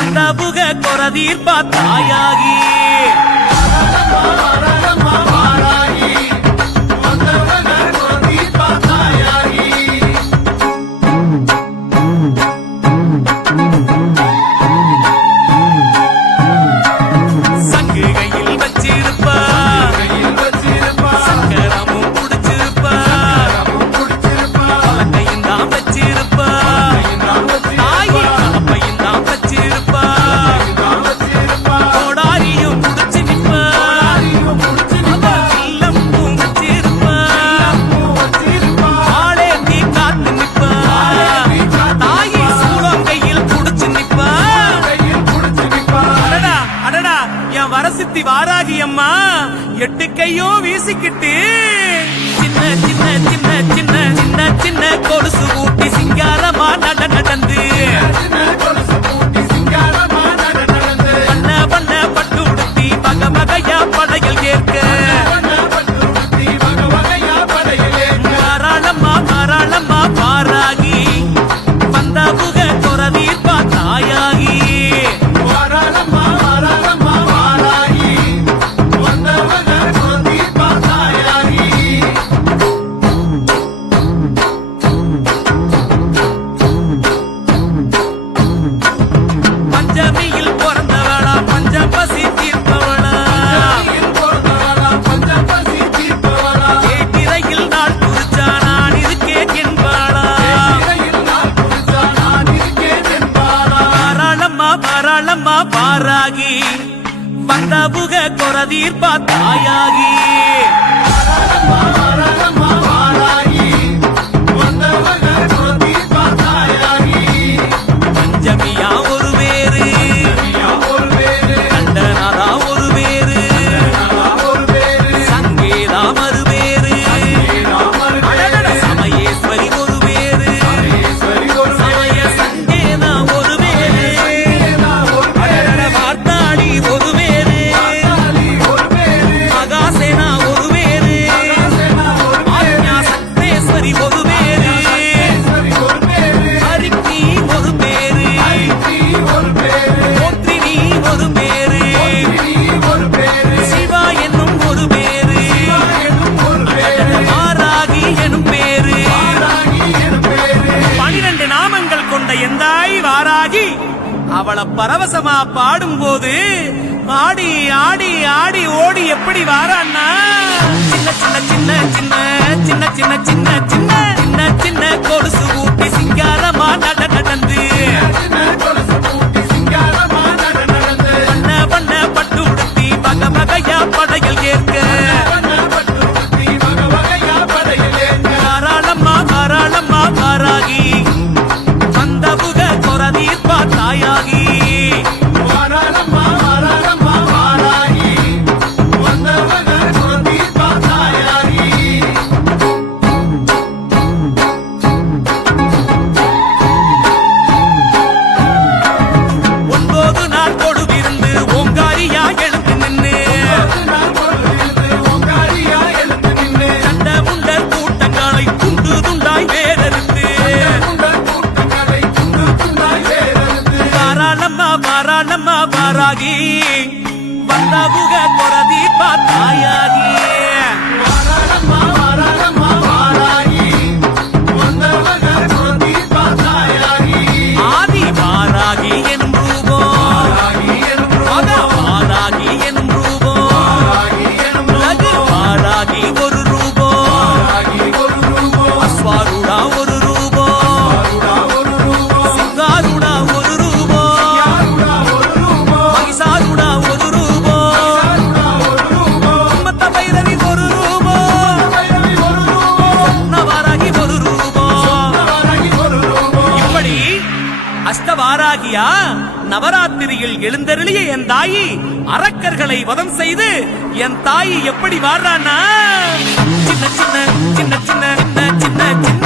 பண்டபுக கொரதீர்ப்பா தாயாகி. சக்தி வாராகி அம்மா எட்டு கையோ வீசிக்கிட்டு சின்ன சின்ன சின்ன சின்ன தாயாகி வந்த புக கொரதீர்ப்பா தாயாகி. பஞ்சமியா ஒரு அவ்வள பரவசமா பாடும்போது ஆடி ஆடி ஆடி ஓடி எப்படி வாரான்னா? சின்ன சின்ன சின்ன சின்ன சின்ன சின்ன சின்ன சின்ன சின்ன சின்ன கொலுசு ஊட்டி சிங்காரமா நட ಆಗಿ அஷ்டவாராகியா நவராத்திரியில் எழுந்தருளிய என் தாயி அரக்கர்களை வதம் செய்து என் தாயி எப்படி வாடுறானா சின்ன சின்ன சின்ன சின்ன சின்ன சின்ன